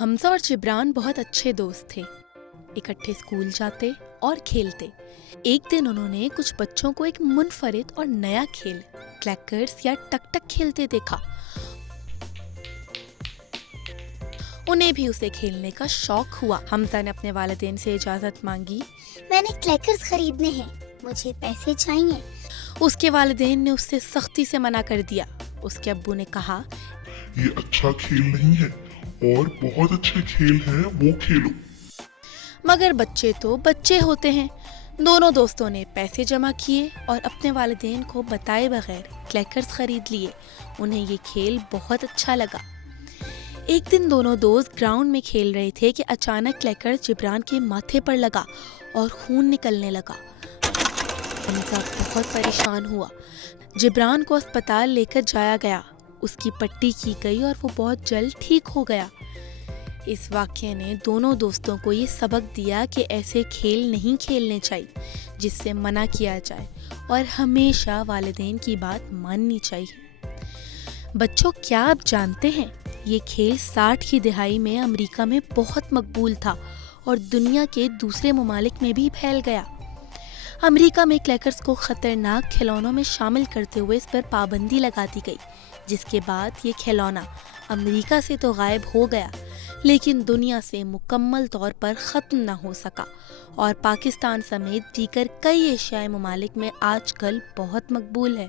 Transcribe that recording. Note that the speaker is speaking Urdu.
حمزہ اور جبران بہت اچھے دوست تھے. اکٹھے اسکول جاتے اور کھیلتے. ایک دن انہوں نے کچھ بچوں کو ایک منفرد اور نیا کھیل کلیکرز یا ٹک ٹک کھیلتے دیکھا. انہیں بھی اسے کھیلنے کا شوق ہوا. حمزہ نے اپنے والدین سے اجازت مانگی. میں نے کلیکرز خریدنے ہیں, مجھے پیسے چاہیے. اس کے والدین نے اس سے سختی سے منع کر دیا. اس کے ابو نے کہا, یہ اچھا کھیل نہیں ہے اور بہت اچھے کھیل ہیں, وہ کھیلو. مگر بچے تو بچے ہوتے ہیں. دونوں دوستوں نے پیسے جمع کیے اور اپنے والدین کو بتائے بغیر کلیکرز خرید لیے. انہیں یہ کھیل بہت اچھا لگا. ایک دن دونوں دوست گراؤنڈ میں کھیل رہے تھے کہ اچانک کلیکرز جبران کے ماتھے پر لگا اور خون نکلنے لگا. حمزہ بہت پریشان ہوا. جبران کو اسپتال لے کر جایا گیا. اس کی پٹی کی گئی اور وہ بہت جلد ٹھیک ہو گیا. اس واقعے نے دونوں دوستوں کو یہ سبق دیا کہ ایسے کھیل نہیں کھیلنے چاہیے جس سے منع کیا جائے اور ہمیشہ والدین کی بات ماننی چاہیے. بچوں, کیا آپ جانتے ہیں یہ کھیل 60 کی دہائی میں امریکہ میں بہت مقبول تھا اور دنیا کے دوسرے ممالک میں بھی پھیل گیا. امریکہ میں کلیکرز کو خطرناک کھلونوں میں شامل کرتے ہوئے اس پر پابندی لگا دی گئی, جس کے بعد یہ کھلونا امریکہ سے تو غائب ہو گیا لیکن دنیا سے مکمل طور پر ختم نہ ہو سکا اور پاکستان سمیت دیگر کئی ایشیائی ممالک میں آج کل بہت مقبول ہے.